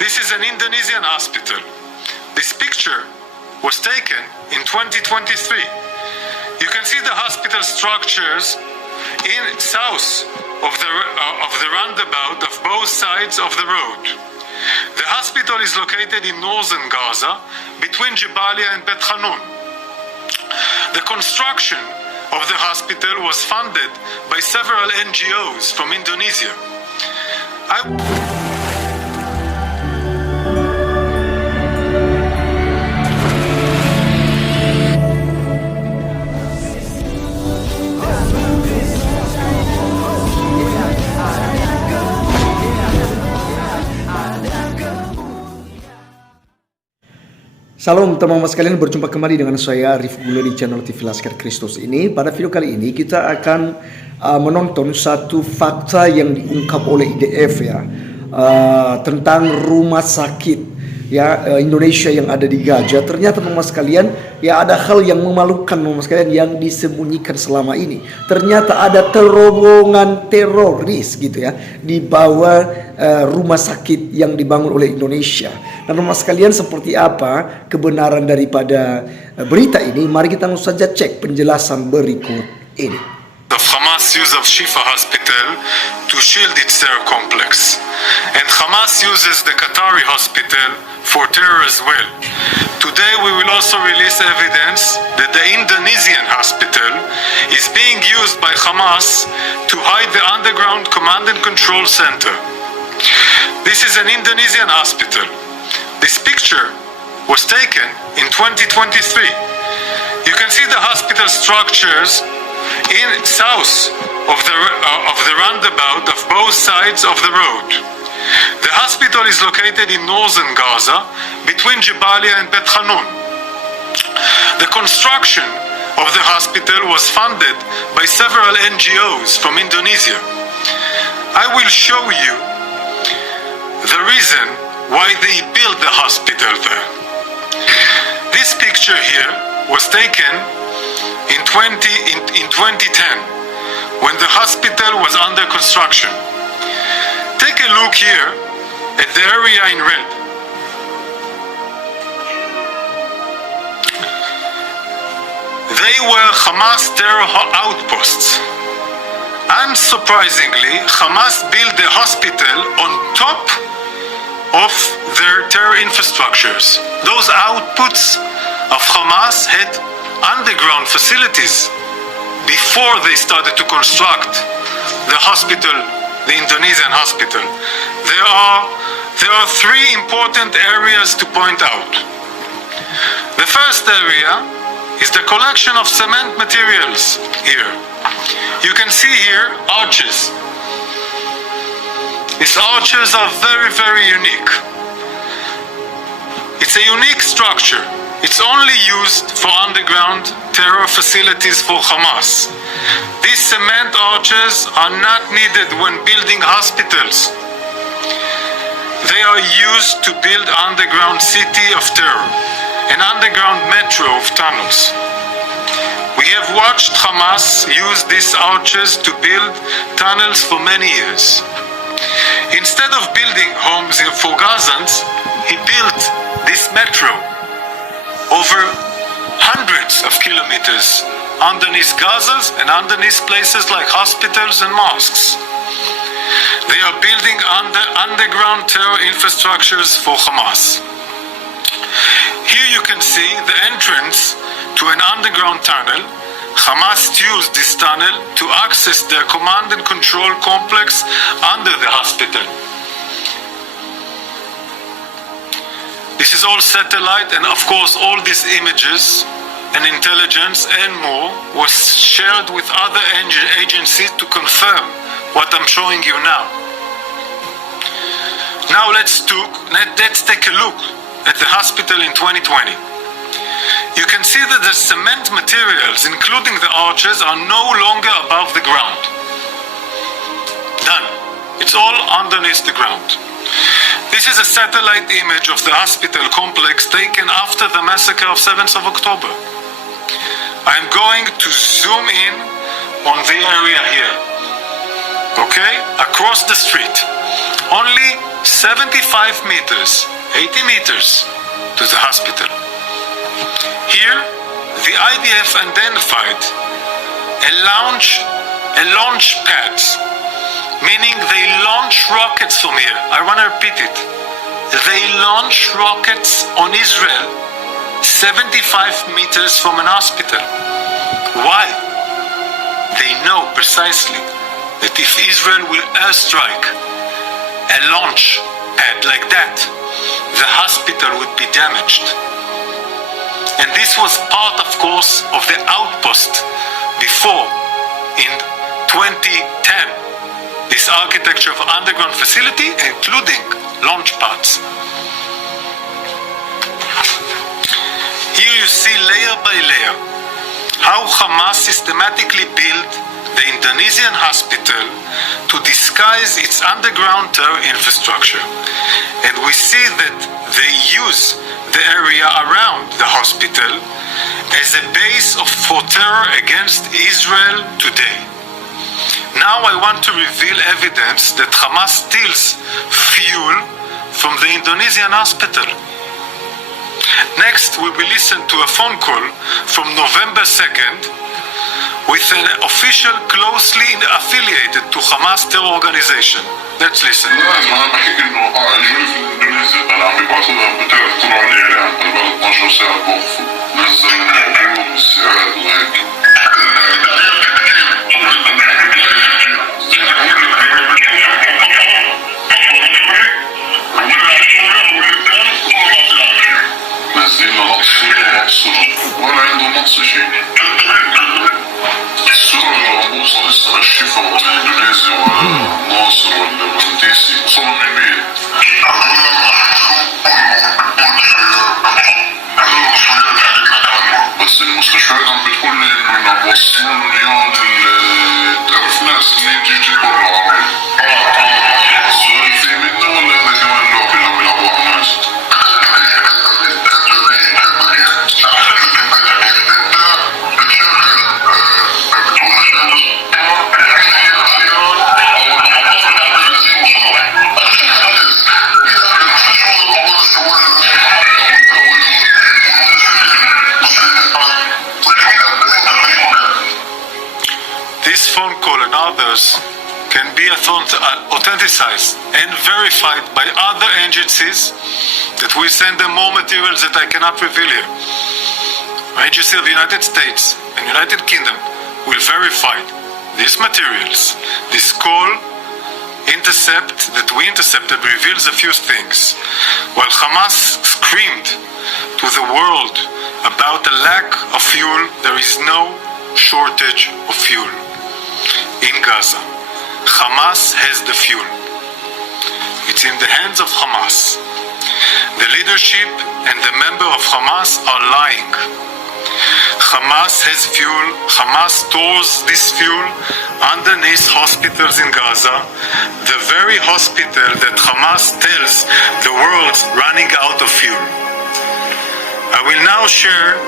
This is an Indonesian hospital. This picture was taken in 2023. You can see the hospital structures in south of the roundabout of both sides of the road. The hospital is located in northern Gaza, between Jabalia and Bet Hanun. The construction of the hospital was funded by several NGOs from Indonesia. Salam teman-teman sekalian, berjumpa kembali dengan saya Arif Gula di channel TV Sakit Kristus ini. Pada video kali ini kita akan menonton satu fakta yang diungkap oleh IDF ya, tentang rumah sakit ya Indonesia yang ada di Gaza. Ternyata teman-teman sekalian ya, ada hal yang memalukan teman-teman sekalian yang disembunyikan selama ini. Ternyata ada terowongan teroris gitu ya di bawah rumah sakit yang dibangun oleh Indonesia. Dan teman-teman sekalian, seperti apa kebenaran daripada berita ini? Mari kita langsung saja cek penjelasan berikut ini. Of Hamas use of Shifa Hospital to shield its terror complex, and Hamas uses the Qatari hospital for terror as well. Today we will also release evidence that the Indonesian hospital is being used by Hamas to hide the underground command and control center. This is an Indonesian hospital. This picture was taken in 2023. You can see the hospital structures in south of the roundabout of both sides of the road. The hospital is located in northern Gaza, between Jabalia and Bet Hanun. The construction of the hospital was funded by several NGOs from Indonesia. I will show you the reason why they built the hospital there. This picture here was taken in 2010 when the hospital was under construction. Take a look here at the area in red. They were Hamas terror outposts. Unsurprisingly, Hamas built the hospital on top of their terror infrastructures. Those outputs of Hamas had underground facilities before they started to construct the hospital, the Indonesian hospital. There are three important areas to point out. The first area is the collection of cement materials here. You can see here arches. These arches are very, very unique. It's a unique structure. It's only used for underground terror facilities for Hamas. These cement arches are not needed when building hospitals. They are used to build underground city of terror, an underground metro of tunnels. We have watched Hamas use these arches to build tunnels for many years. Instead of building homes for Gazans, he built this metro over hundreds of kilometers underneath Gazas and underneath places like hospitals and mosques. They are building underground terror infrastructures for Hamas. Here you can see the entrance to an underground tunnel. Hamas used this tunnel to access their command and control complex under the hospital. This is all satellite, and of course all these images and intelligence and more was shared with other agencies to confirm what I'm showing you now. Now let's take a look at the hospital in 2020. You can see that the cement materials, including the arches, are no longer above the ground. Done. It's all underneath the ground. This is a satellite image of the hospital complex taken after the massacre of 7th of October. I'm going to zoom in on the area here. Okay? Across the street. Only 75 meters, 80 meters to the hospital. Here, the IDF identified a launch pad, meaning they launch rockets from here. I want to repeat it. They launch rockets on Israel 75 meters from an hospital. Why? They know precisely that if Israel will airstrike a launch pad like that, the hospital would be damaged. And this was part, of course, of the outpost before, in 2010, this architecture of underground facility, including launch pads. Here you see layer by layer how Hamas systematically built the Indonesian hospital to disguise its underground terror infrastructure. And we see that they use the area around the hospital as a base for terror against Israel today. Now I want to reveal evidence that Hamas steals fuel from the Indonesian hospital. Next, we will listen to a phone call from November 2nd with an official closely affiliated to Hamas terror organization. Let's listen. ولا عنده نقص شيء. الصورة اللي موصل لسه الشفا ولا اندونيسي ولا ناصر ولا بنديسي وصلوا من مين؟ بس المستشفيات عم بتقول لي انه وصلوا مليون تعرف ناس اللي تيجي برا السؤال في منه ولا هذا كمان لعبة اللي عم يلعبوها ناس؟ This phone call and others can be authenticized and verified by other agencies that we send them more materials that I cannot reveal here. Agency of the United States and United Kingdom will verify these materials. This call intercept that we intercepted reveals a few things. While Hamas screamed to the world about a lack of fuel, there is no shortage of fuel in Gaza. Hamas has the fuel. It's in the hands of Hamas. The leadership and the member of Hamas are lying. Hamas has fuel. Hamas stores this fuel underneath hospitals in Gaza, the very hospital that Hamas tells the world's running out of fuel. I will now share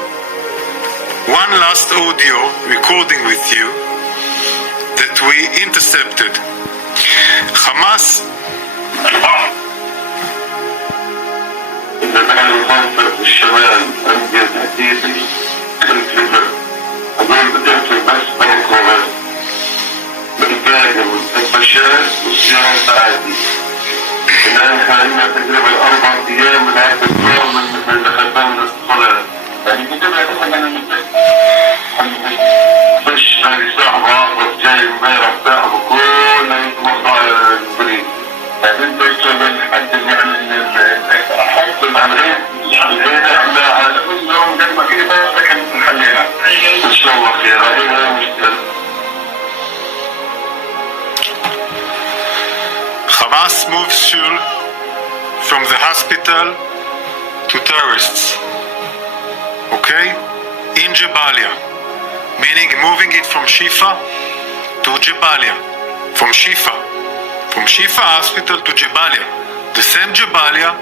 one last audio recording with you that we intercepted. Hamas Hamas moves fuel from the hospital to terrorists. Okay? In Jabalia. Meaning moving it from Shifa to Jabalia. From Shifa hospital to Jabalia. The same Jabalia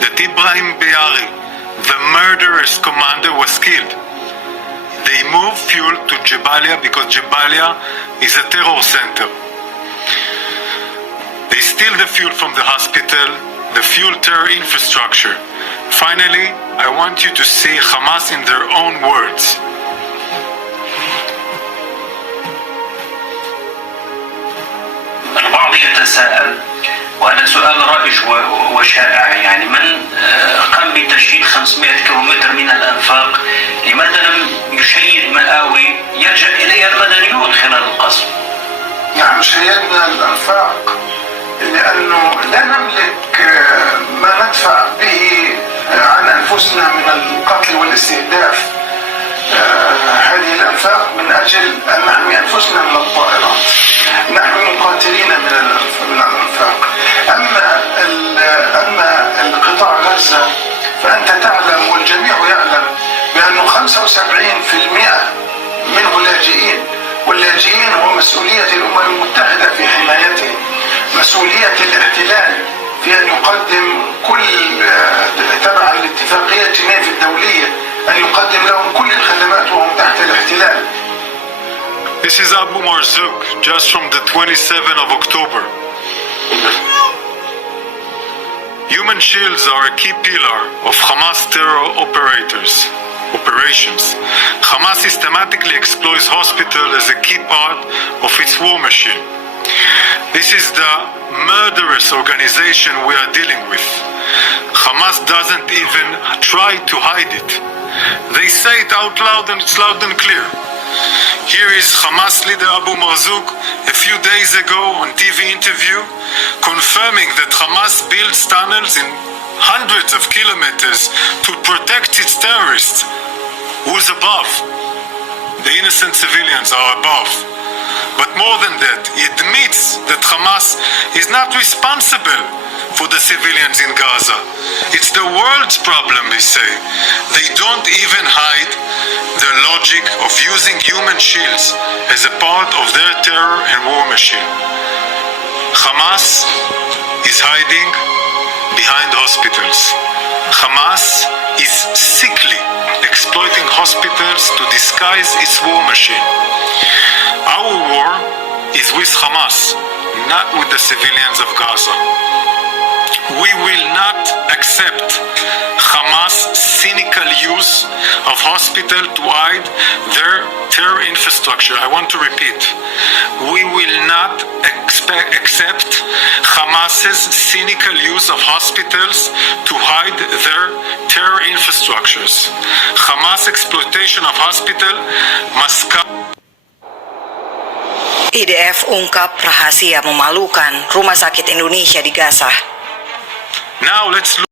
that Ibrahim Be'ari, the murderous commander, was killed. They move fuel to Jabalia because Jabalia is a terror center. They steal the fuel from the hospital, the fuel terror infrastructure. Finally, I want you to see Hamas in their own words. البعض يتساءل، وهذا سؤال رائج وشائع، يعني من قام بتشييد 500 كيلومتر من الأنفاق، لماذا لم يشيد مآوي يلجأ إليها المدنيون خلال القصف؟ نعم، شيدنا الأنفاق لأنه لا نملك ما ندفع به عن أنفسنا من القتل والاستهداف. هذه الأنفاق من أجل أن نحمي أنفسنا من الطائرات، نحن مقاتلين من الأنفاق. أما القطاع غزة فأنت تعلم والجميع يعلم بأنه 75% منه لاجئين، واللاجئين هو مسؤولية الأمم المتحدة في حمايتهم، مسؤولية الاحتلال في أن يقدم كل تبعا لاتفاقية جنيف الدولية أن يقدم لهم كل الخدمات وهم تحت الاحتلال. This is Abu Marzouk, just from the 27th of October. Human shields are a key pillar of Hamas terror operations. Hamas systematically exploits hospitals as a key part of its war machine. This is the murderous organization we are dealing with. Hamas doesn't even try to hide it. They say it out loud and it's loud and clear. Here is Hamas leader Abu Marzouk a few days ago on TV interview confirming that Hamas builds tunnels in hundreds of kilometers to protect its terrorists. Who's above? The innocent civilians are above. But more than that, he admits that Hamas is not responsible for the civilians in Gaza. It's the world's problem, they say. They don't even hide their logic of using human shields as a part of their terror and war machine. Hamas is hiding behind hospitals. Hamas is sickly exploiting hospitals to disguise its war machine. Our war is with Hamas, not with the civilians of Gaza. We will not accept Hamas' cynical use of hospitals to hide their terror infrastructure. I want to repeat. We will not accept Hamas's cynical use of hospitals to hide their terror infrastructures. Hamas exploitation of hospital must come. IDF ungkap rahasia memalukan Rumah Sakit Indonesia di Gaza. Now let's look